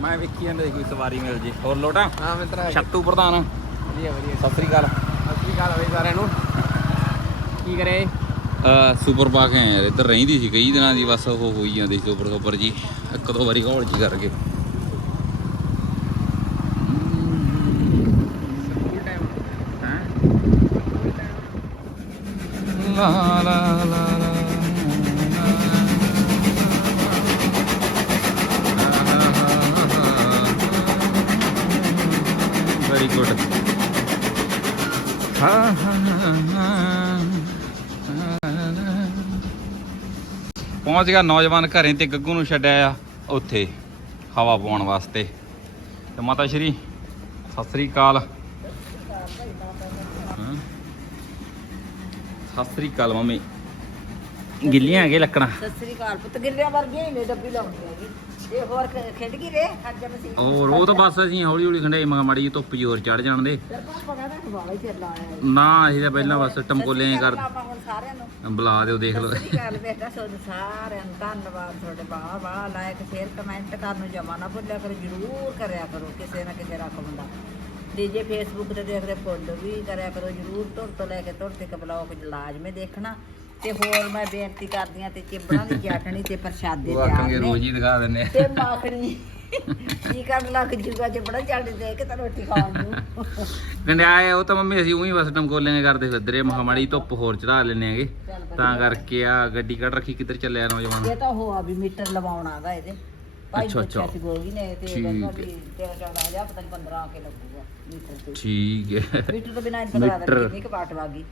ਮੈਂ ਵੇਖੀ ਜਾਂਦਾ ਸੀ ਕੋਈ ਸਵਾਰੀ ਮਿਲ ਜੇ। ਹੋਰ ਲੋਟਾ? ਹਾਂ ਮਿੱਤਰਾ ਛੱਤੂ ਪ੍ਰਧਾਨ। ਵਧੀਆ ਵਧੀਆ। ਸਤਿ ਸ੍ਰੀ ਅਕਾਲ। ਸਤਿ ਸ਼੍ਰੀ ਅਕਾਲ ਬਈ ਸਾਰਿਆਂ ਨੂੰ। ਕੀ ਕਰੇ? ਸੁਪਰ ਪਾਰਕ ਹੈ ਯਾਰ ਇੱਧਰ ਰਹਿੰਦੀ ਸੀ ਕਈ ਦਿਨਾਂ ਦੀ ਬਸ ਉਹ ਹੋਈ ਜਾਂਦੀ ਸੀ ਸੁਪਰ ਸੁਪਰ ਜੀ। ਇੱਕ ਦੋ ਵਾਰੀ ਘੋਲ ਜੀ ਕਰਕੇ ਸਕੂਲ ਟਾਈਮ ਹੈਂ? ਲਾ ਲਾ ਲਾ ਲਾ ਵੈਰੀ ਗੁੱਡ ਹਾਂ ਪਹੁੰਚ ਗਿਆ, ਨੌਜਵਾਨ ਘਰੇ ਤੇ ਗੱਗੂ ਨੂੰ ਛੱਡਿਆ ਆ ਉੱਥੇ ਹਵਾ ਪਾਉਣ ਵਾਸਤੇ। ਤੇ ਮਾਤਾ ਸ਼੍ਰੀ, ਸਤਿ ਸ੍ਰੀ ਅਕਾਲ। ਸਤਿ ਸ੍ਰੀ ਅਕਾਲ ਮੰਮੀ। ਗਿੱਲੀਆਂ ਹੈਗੇ ਲੱਕੜਾਂ। ਸਤਿ ਸ੍ਰੀ ਅਕਾਲ ਪੁੱਤ, ਗਿੱਲਿਆਂ ਵਰਗੀਆਂ ਹੀ ਨੇ, ਡੱਬੀ ਲਾਉਂਦੀ ਹੈਗੀ ਇਹ ਹੋਰ ਖ- ਖਿੰਡ ਗਈ ਰੇ ਖੱਜ ਮਸੀਂ ਹੋਰ ਉਹ ਤਾਂ ਬਸ ਅਸੀਂ ਹੌਲੀ ਹੌਲੀ ਖੰਡੇ ਮਾੜੀ ਜਿਹੀ ਧੁੱਪ ਜੀ ਹੋਰ ਚੜ ਜਾਣ ਦੇ। ਤੇਰੇ ਪਾਪਾ ਕਹਿੰਦਾ ਵਾਲਾ ਹੀ ਫਿਰ ਲਾਇਆ ਹੈ। ਨਾ ਅਸੀਂ ਤਾਂ ਪਹਿਲਾਂ ਬਸ ਟਮਕੋਲੇ ਕਰ ਆਪਾਂ ਹੁਣ ਸਾਰਿਆਂ ਨੂੰ। ਬੁਲਾ ਦਿਓ ਦੇਖ ਲਓ। ਸਤਿ ਸ੍ਰੀ ਅਕਾਲ ਬੇਟਾ ਤੁਹਾਡੇ ਸਾਰਿਆਂ ਨੂੰ। ਧੰਨਵਾਦ ਤੁਹਾਡੇ ਬਾਹਲਾ ਬਾਹਲਾ ਲਾਇਕ ਸ਼ੇਅਰ ਕਮੈਂਟ ਕਰਨ ਨੂੰ ਜਮਾ ਨਾ ਭੁੱਲਿਆ ਕਰੋ ਜਰੂਰ ਕਰਿਆ ਕਰੋ ਕਿਸੇ ਨਾ ਕਿਸੇ ਰਕਮ ਦਾ ਤੇ ਜੇ ਫੇਸਬੁੱਕ ਤੇ ਦੇਖਦੇ ਫੋਲੋ ਵੀ ਕਰਿਆ ਕਰੋ ਜਰੂਰ ਤੁਰ ਤੋਂ ਲੈ ਕੇ ਤੁਰ ਤੱਕ ਬਲੌਗ ਲਾਜ਼ਮੀ ਦੇਖਣਾ। ਤੇ ਹੋਰ ਮੈਂ ਬੇਨਤੀ ਕਰਦੀ ਆ ਤੇ ਚਿਬੜਾਂ ਦੀ ਚਟਣੀ ਤੇ ਪ੍ਰਸ਼ਾਦੇ ਉਹ ਤਿਆਰ ਆਖਣਗੇ ਨੇ ਰੋਜ਼ ਹੀ ਦਿਖਾ ਦਿੰਨੇ ਆ। ਤੇ ਮਾਖਣੀ। ਕੀ ਕਰਨ ਲੱਗ ਜੂਗਾ ਚਿਬੜਾ ਚਟਣੀ ਦੇ ਕੇ ਤਾਂ ਰੋਟੀ ਖਾਣ ਨੂੰ। ਕਹਿੰਦੇ ਆਏ ਉਹ ਤਾਂ ਮੰਮੀ ਅਸੀਂ ਉਹੀ ਬਸ ਟਮਕੋਲੇ ਕਰਦੇ ਫਿਰਦੇ ਮਹਾ ਮਾੜੀ ਧੁੱਪ ਹੋਰ ਚੜਾ ਲੈਨੇ ਆਗੇ ਚੱਲ ਵਧੀਆ। ਤਾਂ ਕਰਕੇ ਆ ਗੱਡੀ ਕੱਢ ਰੱਖੀ ਕਿੱਧਰ ਚੱਲਿਆ ਨੌਜਵਾਨ? ਇਹ ਤਾਂ ਹੋਆ ਵੀ ਮੀਟਰ ਲਵਾਉਣਾਗਾ ਇਹਦੇ। ਭਾਈ ਅੱਛਾ, ਪੁੱਛਿਆ ਅੱਛਾ। ਸੀ ਗੋਗੀ ਨੇ ਤੇ ਠੀਕ ਕਹਿੰਦਾ। ਵੀ 13 14 ਪਤਾ ਨਹੀਂ 15 ਆ ਕੇ ਲੱਗੂਗਾ ਮੀਟਰ ਤੇ। ਠੀਕ ਹੈ। ਮੀਟਰ ਤੋਂ ਬਿਨਾਂ ਇੰਤਜ਼ਾਰ ਮੀਟਰ। ਕਿੰਨੀ ਕੁ ਵਾਟ ਵਾਗੀ।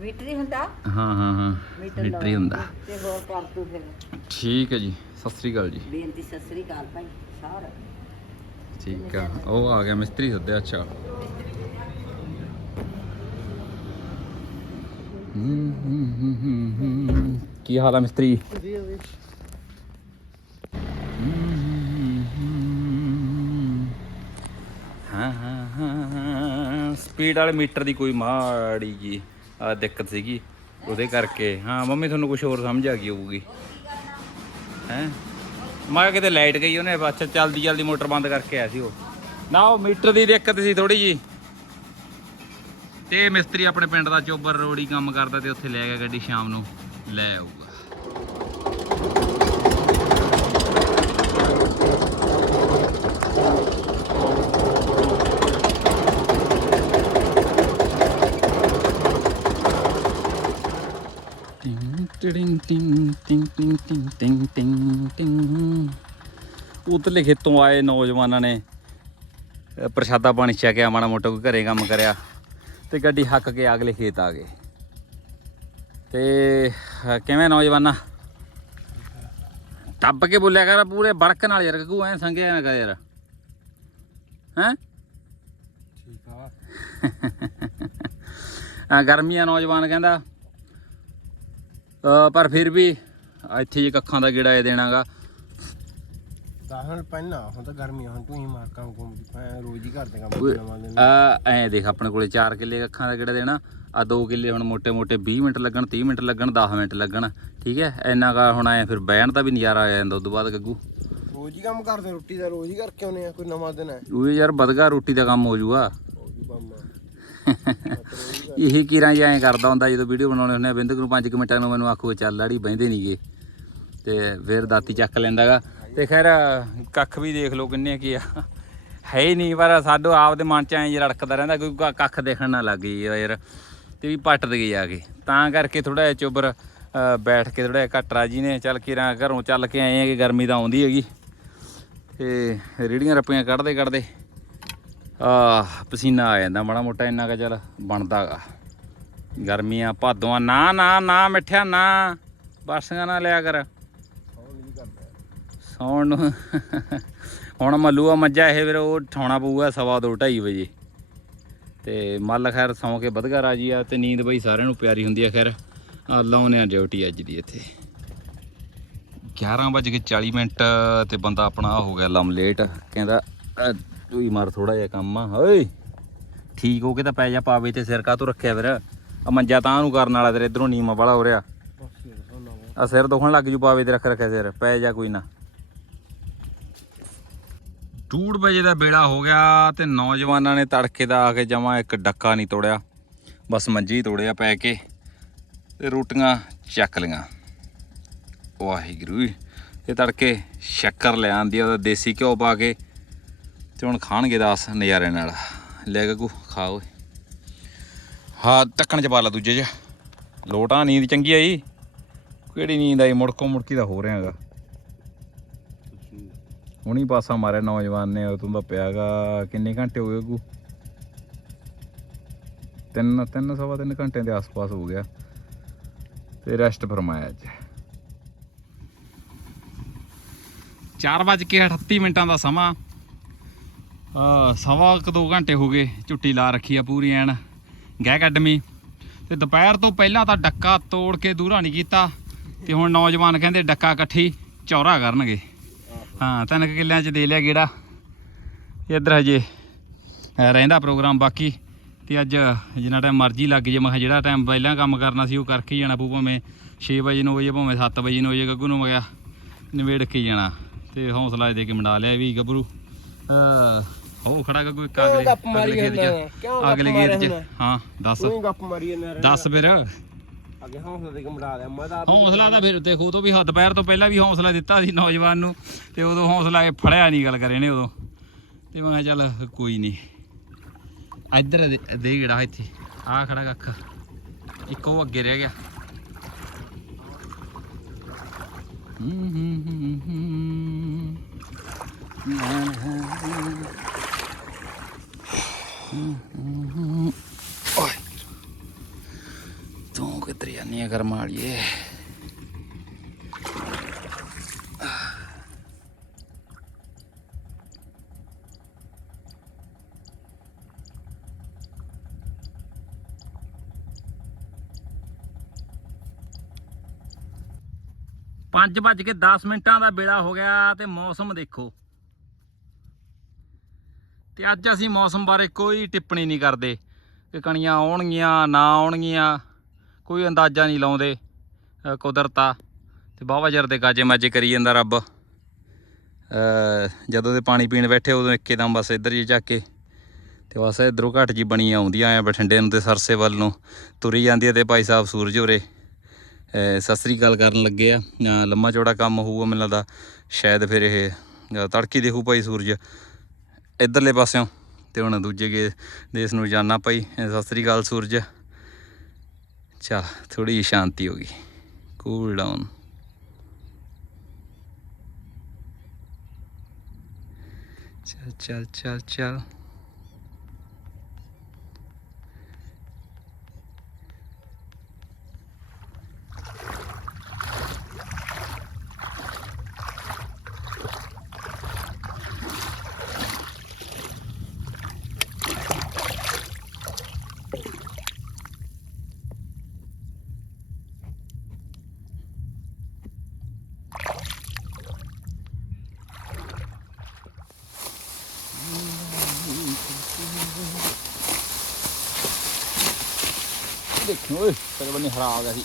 ਮੀਟਰ ਹੀ ਹੁੰਦਾ। ਹਾਂ ਹਾਂ ਹਾਂ ਮੀਟਰ ਹੁੰਦਾ। ਤੇ ਹੋਰ ਕਰ ਤੂੰ ਫਿਰ। ਠੀਕ ਹੈ ਜੀ ਸਤਿ ਸ੍ਰੀ ਅਕਾਲ ਜੀ। ਬੇਨਤੀ ਸਤਿ ਸ੍ਰੀ ਅਕਾਲ ਭਾਈ ਸਾਰਾ। ਠੀਕ ਆ ਉਹ ਆ ਗਿਆ ਮਿਸਤਰੀ ਸੱਦਿਆ ਅੱਛਾ। ਕੀ ਹਾਲ ਆ ਮਿਸਤਰੀ? ਹਾਂ ਹਾਂ ਹਾਂ। ਸਪੀਡ ਵਾਲੇ ਮੀਟਰ ਦੀ ਕੋਈ ਮਾੜੀ ਜੀ ਆ ਦਿੱਕਤ ਸੀਗੀ। ਉਹਦੇ ਕਰਕੇ। ਹਾਂ, ਮੰਮੀ ਤੁਹਾਨੂੰ ਕੁਝ ਹੋਰ ਸਮਝ ਆ ਗਈ ਹੋਊਗੀ। ਹੈ? ਮੈਂ ਕਿਹਾ ਕਿਤੇ ਲਾਈਟ ਗਈ ਉਹਨੇ, ਬਸ ਚਲਦੀ ਜਲਦੀ ਮੋਟਰ ਬੰਦ ਕਰਕੇ ਆਇਆ ਸੀ ਉਹ। ਨਾ, ਉਹ ਮੀਟਰ ਦੀ ਦਿੱਕਤ ਸੀ ਥੋੜੀ ਜੀ। ਤੇ ਮਿਸਤਰੀ ਆਪਣੇ ਪਿੰਡ ਦਾ ਚੋਬਰ ਰੋੜੀ ਕੰਮ ਕਰਦਾ ਤੇ ਉੱਥੇ ਲੈ ਗਿਆ ਗੱਡੀ ਸ਼ਾਮ ਨੂੰ। ਲੈ ਆਊਗਾ। ਟਿੰਗ ਟਿੰਗ ਟਿੰਗ ਟਿੰਗ ਟਿੰਗ ਟਿੰਗ ਟਿੰਗ ਟਿੰਗ ਉਤਲੇ ਖੇਤੋਂ ਆਏ ਨੌਜਵਾਨਾਂ ਨੇ ਪ੍ਰਸ਼ਾਦਾ ਪਾਣੀ ਛਕਿਆ ਮਾੜਾ ਮੋਟਾ ਕੋਈ ਘਰੇ ਕੰਮ ਕਰਿਆ ਤੇ ਗੱਡੀ ਹੱਕ ਕੇ ਅਗਲੇ ਖੇਤ ਆ ਗਏ। ਤੇ ਕਿਵੇਂ ਨੌਜਵਾਨਾ? ਟੱਪ ਕੇ ਬੋਲਿਆ ਕਰ ਪੂਰੇ ਬੜਕ ਨਾਲ ਯਾਰ ਗੱਗੂ ਐ ਸੰਗਿਆ ਨਾ ਕਰ ਯਾਰ। ਹੈਂ? ਠੀਕ ਆ। ਆ ਗਰਮੀਆਂ ਨੌਜਵਾਨ ਕਹਿੰਦਾ ਪਰ ਫਿਰ ਵੀ ਇੱਥੇ ਜੇ ਕੱਖਾਂ ਦਾ ਗੇੜਾ ਇਹ ਦੇਣਾਗਾ। ਤਾਂ ਦੇਖ ਆਪਣੇ ਕੋਲੇ 4 ਕਿੱਲੇ ਅੱਖਾਂ ਦਾ ਕਿਹੜਾ ਦੇਣਾ ਆ 2 ਕਿੱਲੇ ਹੁਣ ਮੋٹے-ਮੋٹے 20 ਮਿੰਟ ਲੱਗਣ 30 ਮਿੰਟ ਲੱਗਣ 10 ਮਿੰਟ ਲੱਗਣ ਠੀਕ ਹੈ? ਐਨਾ ਕਾ ਹੁਣ ਐ ਫਿਰ ਬਹਿਣ ਦਾ ਵੀ ਨਜ਼ਾਰਾ ਆ ਜਾਂਦਾ ਉਦੋਂ ਬਾਅਦ ਗੱਗੂ। ਰੋਜ਼ ਹੀ ਕੰਮ ਕਰਦੇ ਰੋਟੀ ਦਾ ਰੋਜ਼ ਕਰਕੇ ਆਉਨੇ ਆ ਕੋਈ ਨਵਾਂ ਦਿਨ ਹੈ। ਉਹ ਯਾਰ ਬਦਗਾ ਰੋਟੀ ਦਾ ਕੰਮ ਹੋ ਜੂਗਾ। ਇਹੀ ਕੀਰਾਂ ਜਿਹਾ ਐਂ ਕਰਦਾ ਹੁੰਦਾ ਜਦੋਂ ਵੀਡੀਓ ਬਣਾਉਣੇ ਹੁੰਦੇ ਆ, ਬਿੰਦਕ ਨੂੰ 5 ਮਿੰਟਾਂ ਨੂੰ ਮੈਨੂੰ ਆਖੋ ਚੱਲ ਲਾੜੀ, ਬਹਿੰਦੇ ਨਹੀਂਗੇ ਤੇ ਫਿਰ ਦਾਤੀ ਚੱਕ ਲੈਂਦਾਗਾ ਤੇ ਖੈਰ, ਕੱਖ ਵੀ ਦੇਖ ਲਓ ਕਿੰਨੇ ਕੀ ਆ। ਹੈ ਹੀ ਨਹੀਂ, ਪਰ ਸਾਡੋ ਆਪਦੇ ਮਨ ਚ ਐਂ ਜਿਹਾ ਰੜਕਦਾ ਰਹਿੰਦਾ, ਕੋਈ ਕੱਖ ਦੇਖਣ ਨਾ ਲੱਗ ਗਈ ਯਾਰ। ਤੇ ਵੀ ਪੱਟ ਦੇ ਗਈ ਆ ਕੇ। ਤਾਂ ਕਰਕੇ ਥੋੜਾ ਜਿਹਾ ਚੁੱਬਰ ਬੈਠ ਕੇ ਥੋੜਾ ਜਿਹਾ ਘੱਟ ਜੀ ਨੇ। ਚੱਲ ਕੇ ਰਾਂ ਘਰੋਂ ਚੱਲ ਕੇ ਆਏ ਆ ਕਿ ਗਰਮੀ ਤਾਂ ਆਉਂਦੀ ਹੈਗੀ। ਤੇ ਰੇੜੀਆਂ ਰੱਪੀਆਂ ਕੱਢਦੇ ਕੱਢਦੇ ਆ ਪਸੀਨਾ ਆ ਜਾਂਦਾ ਮਾੜਾ ਮੋਟਾ, ਇੰਨਾ ਕੁ ਚੱਲ ਬਣਦਾਗਾ ਗਰਮੀਆਂ ਭਾਦੋਆਂ ਨਾ ਨਾ ਨਾ ਮਿੱਠਿਆ, ਨਾ। ਬਰਸੀਆਂ ਨਾ ਲਿਆ ਕਰ। ਸੌਣ ਨੂੰ। ਹੁਣ ਮੱਲੂਆ ਮੱਝਾ, ਇਹ ਫਿਰ ਉਹ ਠਾਉਣਾ ਪਊਗਾ ਸਵਾ ਦੋ 2:30 ਵਜੇ। ਤੇ ਮੱਲ ਖੈਰ ਸੌਂ ਕੇ ਵਧਗਾ ਰਾਜੀ ਆ, ਤੇ ਨੀਂਦ ਬਈ ਸਾਰਿਆਂ ਨੂੰ ਪਿਆਰੀ ਹੁੰਦੀ ਆ। ਖੈਰ ਆ ਲਾਉਨੇ ਆ ਡਿਊਟੀ ਅੱਜ ਦੀ ਇੱਥੇ। 11 ਵੱਜ ਕੇ 40 ਮਿੰਟ, ਤੇ ਬੰਦਾ ਆਪਣਾ ਹੋ ਗਿਆ ਲੰਮ ਲੇਟ। ਕਹਿੰਦਾ ਹੀ ਮਾਰ ਥੋੜਾ ਜਿਹਾ ਕੰਮ ਆ ਓਏ। ਠੀਕ ਹੋ ਕੇ ਤਾਂ ਪੈ ਜਾ ਪਾਵੇ ਤੇ ਸਿਰ ਕਾ ਤੂੰ ਰੱਖਿਆ ਫਿਰ। ਆ ਮੰਜਾ ਤਾਂ ਨੂੰ ਕਰਨ ਵਾਲਾ ਤੇਰੇ ਇਧਰੋਂ ਨੀਮਾ ਵਾਲਾ ਹੋ ਰਿਹਾ। ਆ ਸਿਰ ਦੁਖਣ ਲੱਗ ਜੂ ਪਾਵੇ ਤੇ ਰੱਖ ਰੱਖਿਆ ਸਿਰ ਪੈ ਜਾ ਕੋਈ ਨਾ। ਡੂੜ ਵਜੇ ਦਾ ਬੇੜਾ ਹੋ ਗਿਆ ਤੇ ਨੌਜਵਾਨਾਂ ਨੇ ਤੜਕੇ ਦਾ ਆ ਕੇ ਜਮਾ ਇੱਕ ਡੱਕਾ ਨਹੀਂ ਤੋੜਿਆ। ਬਸ ਮੰਜੀ ਤੋੜਿਆ ਪੈ ਕੇ ਤੇ ਰੋਟੀਆਂ ਚੱਕ ਲੀਆਂ ਵਾਹਿਗੁਰੂ ਤੇ ਤੜਕੇ ਸ਼ੱਕਰ ਲੈ ਆਂਦੀ ਉਹਦਾ ਦੇਸੀ ਘਿਓ ਪਾ ਕੇ ਤੇ ਹੁਣ ਖਾਣਗੇ ਦਾਸ ਨਜ਼ਾਰੇ ਨਾਲ। ਲੈ ਗੱਗੂ ਖਾ ਓਏ। ਹਾਂ ਟੱਕਣ ਚ ਪਾ ਲਾ ਦੂਜੇ ਚ। ਲੋਟਾ ਨੀਂਦ ਚੰਗੀ ਆਈ। ਕਿਹੜੀ ਨੀਂਦ ਆਈ? ਮੁੜਕੋ ਮੁੜਕੀ ਦਾ ਹੋ ਰਿਹਾਗਾ। ਹੁਣੀ ਪਾਸਾ ਮਾਰਿਆ ਨੌਜਵਾਨ ਨੇ, ਉਦੋਂ ਦਾ ਪਿਆਗਾ। ਕਿੰਨੇ ਘੰਟੇ ਹੋ ਗਏ ਗੂ ਤਿੰਨ ਤਿੰਨ, ਸਵਾ ਤਿੰਨ ਘੰਟੇ ਦੇ ਆਸ-ਪਾਸ ਹੋ ਗਿਆ। ਤੇ ਰੈਸਟ ਫਰਮਾਇਆ ਅੱਜ। 4:38 ਮਿੰਟਾਂ ਦਾ ਸਮਾਂ। ਸਵਾ ਕੁ ਦੋ ਘੰਟੇ ਹੋ ਗਏ ਝੁੱਟੀ ਲਾ ਰੱਖੀ ਆ ਪੂਰੀ ਐਨ। ਗਹਿ ਅਕੈਡਮੀ। ਤੇ ਦੁਪਹਿਰ ਤੋਂ ਪਹਿਲਾਂ ਤਾਂ ਡੱਕਾ ਤੋੜ ਕੇ ਦੂਰਾ ਨਹੀਂ ਕੀਤਾ। ਤੇ ਹੁਣ ਨੌਜਵਾਨ ਕਹਿੰਦੇ ਡੱਕਾ ਇਕੱਠੀ ਚੌਰਾ ਕਰਨਗੇ। ਹਾਂ, ਤਿੰਨ ਕੁ ਕਿੱਲਿਆਂ ਚ ਦੇ ਲਿਆ ਗੇੜਾ। ਇੱਧਰ ਹਜੇ ਰਹਿੰਦਾ ਪ੍ਰੋਗਰਾਮ ਬਾਕੀ। ਤੇ ਅੱਜ ਜਿੰਨਾ ਟਾਈਮ ਮਰਜ਼ੀ ਲੱਗ ਜੇ, ਮੈਂ ਕਿਹਾ ਜਿਹੜਾ ਟਾਈਮ ਪਹਿਲਾਂ ਕੰਮ ਕਰਨਾ ਸੀ ਉਹ ਕਰਕੇ ਹੀ ਜਾਣਾ ਪਊ, ਭਾਵੇਂ 6 ਵਜੇ, ਨੂੰ ਹੋ ਜੇ ਭਾਵੇਂ 7 ਵਜੇ, ਨੂੰ ਹੋ ਜੇ ਗੱਗੂ ਨੂੰ ਮੈਂ ਕਿਹਾ ਨਿਬੇੜ ਕੇ ਹੀ ਜਾਣਾ। ਤੇ ਹੌਸਲਾ ਦੇ ਕੇ ਮੰਡਾ ਲਿਆ ਵੀ ਗੱਭਰੂ। ਅ ਹੋ ਖੜਾ ਗੱਗੂ ਇੱਕ ਕਿਉਂ ਅਗਲੇ ਗੱਪ ਮਾਰੀ ਅਗਲੇ ਗੇਟ ਜਾਂਦਾ? ਕਿਉਂ ਗੱਪ ਅਗਲੇ ਮਾਰਿਆ ਗੇਟ 'ਚ। ਹੁੰਦਾ? ਹਾਂ ਦੱਸ। ਤੂੰ ਹੀ ਗੱਪ ਮਾਰੀ ਜਾਂਦਾ ਦੱਸ ਫਿਰ। ਅੱਗੇ ਹੌਸਲਾ ਦੇ ਕੇ ਮੜਾ ਲਿਆ ਮੈਂ ਤਾਂ। ਆਪ ਹੀ ਹੌਸਲਾ ਤਾਂ ਫਿਰ ਦੇਖੋ ਤੋਂ ਵੀ ਹੱਦ ਪੈਰ ਤੋਂ ਪਹਿਲਾਂ ਵੀ ਹੌਸਲਾ ਦਿੱਤਾ ਸੀ ਨੌਜਵਾਨ ਨੂੰ ਤੇ ਉਦੋਂ ਹੌਸਲਾ ਇਹ ਫੜਿਆ ਨਹੀਂ ਗੱਲ ਕਰੇ ਨੇ ਉਦੋਂ। ਤੇ ਮੈਂ ਕਿਹਾ ਚੱਲ ਕੋਈ ਨਹੀਂ ਇੱਧਰ ਦੇ ਦੇ ਗੇੜਾ ਇੱਥੇ। ਆ ਖੜਾ ਕੱਖ। ਇੱਕ ਉਹ ਅੱਗੇ ਰਹਿ ਗਿਆ। ਹੂੰ ਹੂੰ ਹੂੰ ਹੂੰ। ਓਏ। ਤੂੰ ਕਿੱਧਰ ਜਾਨੀ ਆ ਕਰਮ ਵਾਲੀਏ? ਪੰਜ ਵੱਜ ਕੇ 10 ਮਿੰਟਾਂ ਦਾ ਵੇਲਾ ਹੋ ਗਿਆ ਤੇ ਮੌਸਮ ਦੇਖੋ। ਤੇ ਅੱਜ ਅਸੀਂ ਮੌਸਮ ਬਾਰੇ ਕੋਈ ਟਿੱਪਣੀ ਨਹੀਂ ਕਰਦੇ ਕਿ ਕਣੀਆਂ ਆਉਣਗੀਆਂ ਨਾ ਆਉਣਗੀਆਂ ਕੋਈ ਅੰਦਾਜ਼ਾ ਨਹੀਂ ਲਾਉਂਦੇ ਅ, ਕੁਦਰਤ ਆ ਤੇ ਬਾਵਾ ਜਰ ਦੇ ਗਾਜੇ ਮਾਜੇ ਕਰੀ ਜਾਂਦਾ ਰੱਬ। ਜਦੋਂ ਦੇ ਪਾਣੀ ਪੀਣ ਬੈਠੇ ਉਦੋਂ ਇੱਕਦਮ ਬਸ ਇੱਧਰ ਜੀ ਚੱਕ ਕੇ ਤੇ ਬਸ ਇਧਰੋਂ ਘਟ ਜੀ ਬਣੀ ਆਉਂਦੀਆਂ ਆ ਬਠਿੰਡੇ ਨੂੰ ਤੇ ਸਰਸੇ ਵੱਲ ਨੂੰ ਤੁਰੀ ਜਾਂਦੀ ਹੈ ਤੇ ਭਾਈ ਸਾਹਿਬ ਸੂਰਜ ਹੋਰੇ ਸਤਿ ਸ੍ਰੀ ਅਕਾਲ ਕਰਨ ਲੱਗੇ ਆ। ਅ, ਲੰਮਾ ਚੌੜਾ ਕੰਮ ਹੋਊਗਾ ਮੈਨੂੰ ਲੱਗਦਾ ਸ਼ਾਇਦ ਫਿਰ ਇਹ ਤੜਕੀ ਦੇਖੂ ਭਾਈ ਸੂਰਜ। ਇਧਰਲੇ ਪਾਸਿਓਂ ਤੇ ਹੁਣ ਦੂਜੇ ਗੇ ਦੇਸ਼ ਨੂੰ ਜਾਣਾ ਪਈ। ਸਤਿ ਸ੍ਰੀ ਅਕਾਲ ਸੂਰਜ। ਚਲ ਥੋੜੀ ਸ਼ਾਂਤੀ ਹੋ ਗਈ। ਕੂਲ ਡਾਊਨ ਚੱਲ, ਚਲ, ਚੱਲ ਚੱਲ। ਗਿਆ ਸੀ।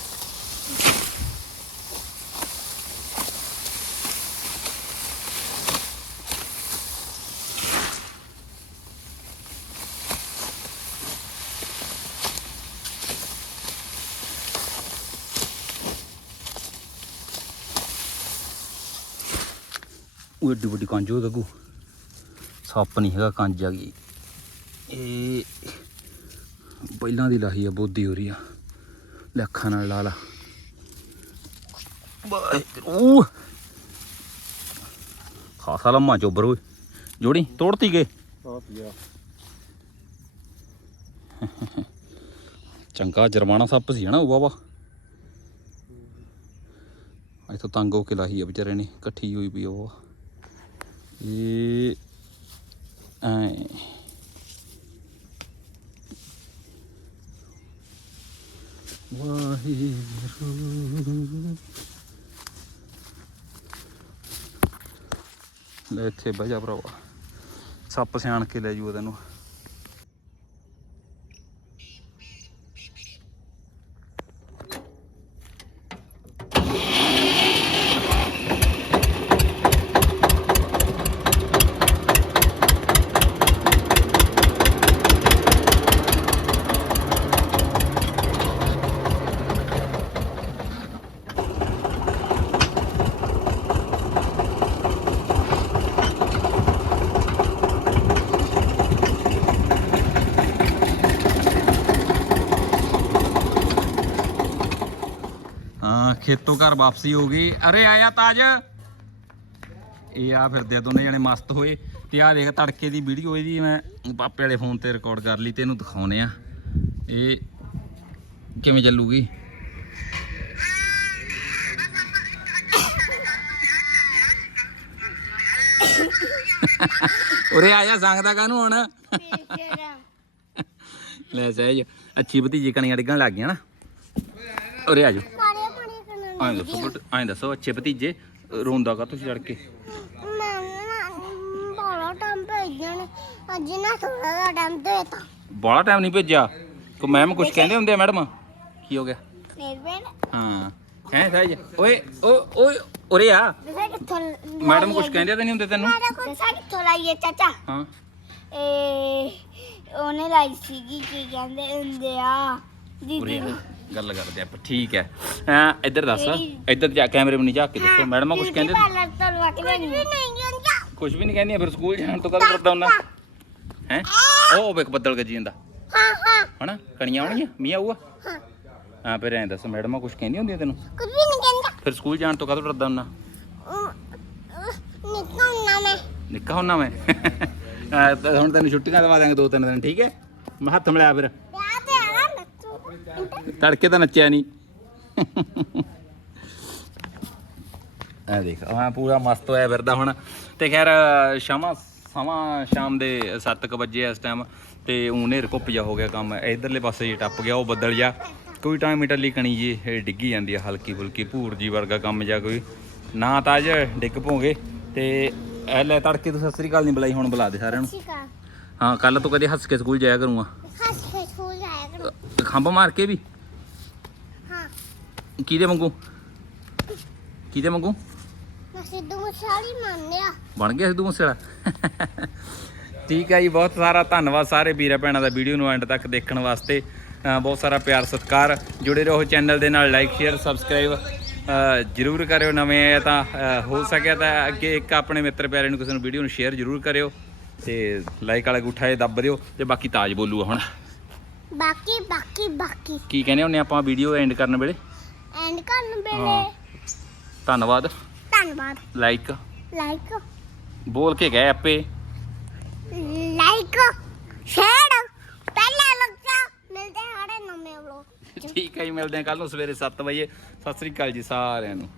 ਉਹ ਏਡੀ ਵੱਡੀ ਕੰਜ ਹੋ ਗੱਗੂ ਸੱਪ ਨਹੀਂ ਹੈਗਾ, ਕੰਜ ਆ ਗਈ। ਇਹ ਪਹਿਲਾਂ ਦੀ ਲਾਹੀ ਆ, ਬੋਦੀ ਹੋ ਰਹੀ ਆ। ਲੈ ਅੱਖਾਂ ਨਾਲ ਲਾ ਲਾ। ਉਹ ਖਾਸਾ ਲੰਮਾ ਚੋਬਰ ਓਏ। ਜੋੜੀ ਤੋੜਤੀ ਗਏ ਚੰਗਾ ਜਰਮਾਨਾ ਸੱਪ ਸੀ ਹਨਾ ਉਹ ਵਾਵਾ ਇੱਥੋਂ ਤੰਗ ਹੋ ਕੇ ਲਾਹੀ ਆ ਵਿਚਾਰੇ ਨੇ ਇਕੱਠੀ ਹੋਈ ਪਈ ਉਹ ਇਹ ਐ। ਵਾਹਿਗੁਰੂ ਲੈ ਇੱਥੇ ਬਹਿ ਜਾ ਭਰਾਵਾ। ਸੱਪ ਸਿਆਣ ਕੇ ਲੈ ਜੂ ਤੈਨੂੰ ਹਾਂ ਖੇਤੋਂ ਘਰ ਵਾਪਸੀ ਹੋ ਗਈ। ਅਰੇ ਆਇਆ ਤਾਜ। ਇਹ ਆ ਫਿਰਦੇ ਆ ਦੋਨੇ ਜਣੇ ਮਸਤ ਹੋਏ। ਤੇ ਆ ਦੇਖ ਤੜਕੇ ਦੀ ਵੀਡੀਓ ਇਹਦੀ ਮੈਂ ਪਾਪੇ ਵਾਲੇ ਫੋਨ ਤੇ ਰਿਕਾਰਡ ਕਰ ਲਈ ਤੇ ਇਹਨੂੰ ਦਿਖਾਉਨੇ ਆ। ਇਹ ਕਿਵੇਂ ਚੱਲੂਗੀ? ਉਰੇ ਆਇਆ ਸੰਗਦਾ ਕਾਹਨੂੰ ਹੁਣ? ਲੈ ਸਹਿਜ, ਅੱਛੀ ਭਤੀਜੀ ਕਣੀਆਂ ਡਿੱਗਣ ਲੱਗ ਗਈਆਂ ਨਾ। ਉਰੇ ਆਜੋ ਜਾਓ ਪਾਣੀ ਪਾਣੀ ਕਰਨ ਐਂ ਦੱਸੋ ਬਟ ਐਂ ਦੱਸੋ ਅੱਛੇ ਭਤੀਜੇ ਰੋਂਦਾ ਕਾ? ਤੁਸੀਂ ਚੜ ਕੇ ਬੜਾ ਟਾਈਮ ਭੇਜਣ ਅੱਜ ਨਾ ਥੋੜਾ ਜਿਹਾ ਟਾਈਮ ਦੇਤਾ। ਬੜਾ ਟਾਈਮ ਨਹੀਂ ਭੇਜਿਆ? ਕੋ ਮੈਮ ਕੁਝ ਕਹਿੰਦੇ ਹੁੰਦੇ ਆ ਮੈਡਮ ਕੀ ਹੋ ਗਿਆ? ਹਾਂ। ਹੈ ਓਏ ਓ ਓਏ ਉਰੇ ਆ। ਕਿੱਥੋਂ ਮੈਡਮ ਕੁਝ ਕਹਿੰਦੇ ਤਾਂ ਨਹੀਂ ਹੁੰਦੇ ਤੈਨੂੰ? ਦੱਸਾਂ ਕਿੱਥੋਂ ਲਾਈਏ ਚਾਚਾ? ਹਾਂ। ਇਹ ਉਹਨੇ ਲਾਈ ਸੀਗੀ ਕੀ ਕਹਿੰਦੇ ਹੁੰਦੇ ਆ? ਦੀਦੀ ਉਰੇ ਆ। ਨੇ। ਗੱਲ ਕਰਦੇ ਆਪਾਂ ਠੀਕ ਹੈ। ਹਾਂ ਇੱਧਰ ਦੱਸ ਇੱਧਰ ਜਾ ਕੈਮਰੇ ਨੂੰ ਨਹੀਂ ਝਾਕ ਕੇ ਦੱਸੋ ਮੈਡਮਾਂ ਕੁਝ ਕਹਿੰਦੇ ਪਾਰਲਰ ਤੋਂ ਨਹੀਂ ਕੁਝ ਵੀ ਨਹੀਂ ਕਹਿੰਦੀਆਂ ਫਿਰ ਸਕੂਲ ਜਾਣ ਤੋਂ ਕਦੋਂ ਡਰਦਾ ਹੁੰਦਾ? ਹੈ? ਉਹ ਵੇਖ ਬੱਦਲ ਗੱਜੀ ਜਾਂਦਾ। ਹਾਂ ਹਾਂ। ਹਨਾ? ਕਣੀਆਂ ਆਉਣਗੀਆਂ? ਮੀਂਹ ਆਊਗਾ? ਹਾਂ। ਹਾਂ ਫਿਰ ਐਂ ਦੱਸ ਮੈਡਮਾਂ ਕੁਝ ਕਹਿੰਦੀਆਂ ਹੁੰਦੀਆਂ ਤੈਨੂੰ? ਕੁਝ ਵੀ ਨਹੀਂ ਕਹਿੰਦਾ। ਫਿਰ ਸਕੂਲ ਜਾਣ ਤੋਂ ਕਦੋਂ ਡਰਦਾ ਹੁੰਦਾ? ਨਿਕਲਣਾ ਮੈਂ। ਨਿੱਕਾ ਹੁੰਨਾ ਮੈਂ? ਹੁਣ ਤੈਨੂੰ ਛੁੱਟੀਆਂ ਦਵਾ ਦਾਂਗੇ ਦੋ ਤਿੰਨ ਦਿਨ ਠੀਕ ਹੈ? ਮੈਂ ਹੱਥ ਮਿਲਾਇਆ ਫਿਰ। ਤੜਕੇ ਤਾਂ ਨੱਚਿਆ ਨਹੀਂ ਆ ਦੇਖ ਹਾਂ ਪੂਰਾ ਮਸਤ ਹੋਇਆ ਫਿਰਦਾ ਹੁਣ। ਤੇ ਖੈਰ ਸ਼ਾਮਾਂ ਸਮਾਂ ਸ਼ਾਮ ਦੇ 7:00 ਵਜੇ ਇਸ ਟਾਈਮ ਤੇ ਉਹਨੇ ਘੁੱਪ ਜਾ ਹੋ ਗਿਆ ਕੰਮ। ਇਧਰਲੇ ਪਾਸੇ ਜੇ ਟੱਪ ਗਿਆ ਉਹ ਬੱਦਲ ਜਾ ਕੋਈ ਟਾਈਮ ਇਟਲੀ ਕਣੀ ਜੀ ਇਹ ਡਿੱਗੀ ਜਾਂਦੀ ਆ ਹਲਕੀ ਫੁਲਕੀ ਭੂਰ ਜੀ ਵਰਗਾ ਕੰਮ ਜਾ ਕੋਈ। ਨਾ ਤਾਂ ਅੱਜ ਡਿੱਗ ਪੋਗੇ ਤੇ ਇਹ ਲੈ ਤੜਕੇ ਤੂੰ ਸਤਿ ਸ੍ਰੀ ਅਕਾਲ ਨਹੀਂ ਬੁਲਾਈ ਹੁਣ ਬੁਲਾ ਦੇ ਸਾਰਿਆਂ ਨੂੰ। ਹਾਂ ਕੱਲ ਤੋਂ ਕਦੇ ਹੱਸ ਕੇ ਸਕੂਲ ਜਾਇਆ ਕਰੂੰਗਾ ਹੱਸ ਕੇ ਸਕੂਲ ਜਾਇਆ ਕਰੋ ਖੰਭ ਮਾਰ ਕੇ ਵੀ? ਹਾਂ। ਕਿਹਦੇ ਵਾਂਗੂ? ਕਿਹਦੇ ਵਾਂਗੂ? ਮੈਂ ਸਿੱਧੂ ਮੂਸੇਵਾਲੀ ਮੰਨਿਆ ਬਣ ਗਿਆ ਸਿੱਧੂ ਮੂਸੇਵਾਲਾ? ਠੀਕ ਹੈ ਜੀ ਬਹੁਤ ਸਾਰਾ ਧੰਨਵਾਦ ਸਾਰੇ ਵੀਰਾਂ ਭੈਣਾਂ ਦਾ ਵੀਡੀਓ ਨੂੰ ਐਂਡ ਤੱਕ ਦੇਖਣ ਵਾਸਤੇ। ਬਹੁਤ ਸਾਰਾ ਪਿਆਰ ਸਤਿਕਾਰ। ਜੁੜੇ ਰਹੋ ਚੈਨਲ ਦੇ ਨਾਲ ਲਾਈਕ ਸ਼ੇਅਰ ਸਬਸਕ੍ਰਾਈਬ ਜਰੂਰ ਕਰਿਓ ਨਵੇਂ ਆਏ ਤਾਂ ਹੋ ਸਕਿਆ ਤਾਂ ਅੱਗੇ ਇੱਕ ਆਪਣੇ ਮਿੱਤਰ ਪਿਆਰੇ ਨੂੰ ਕਿਸੇ ਨੂੰ ਵੀਡੀਓ ਨੂੰ ਸ਼ੇਅਰ ਜਰੂਰ ਕਰਿਓ। ਤੇ ਲਾਈਕ ਵਾਲਾ ਗੁੱਠਾ ਇਹ ਦੱਬ ਦਿਓ ਤੇ ਬਾਕੀ ਤਾਜ ਬੋਲੂਗਾ ਹੁਣ। ਬਾਕੀ ਬਾਕੀ ਬਾਕੀ। ਕੀ ਕਹਿੰਦੇ ਹੁੰਨੇ ਆਪਾਂ ਵੀਡੀਓ ਐਂਡ ਕਰਨ ਵੇਲੇ? ਐਂਡ ਕਰਨ ਹਾਂ। ਵੇਲੇ ਧੰਨਵਾਦ। ਧੰਨਵਾਦ। ਲਾਈਕ ਲਾਈਕ ਬੋਲ ਕੇ ਗਏ ਆਪੇ। ਲਾਈਕ ਸ਼ੇਅਰ ਪਹਿਲੇ ਲੱਗਦਾ ਮਿਲਦੇ ਹਾਂ ਸਾਡੇ ਨਵੇਂ ਵਲੋਗ ਠੀਕ ਹੈ ਜੀ ਮਿਲਦੇ ਹਾਂ ਕੱਲ ਨੂੰ ਸਵੇਰੇ 7 ਵਜੇ। ਸਤਿ ਸ੍ਰੀ ਅਕਾਲ ਜੀ ਸਾਰਿਆਂ ਨੂੰ।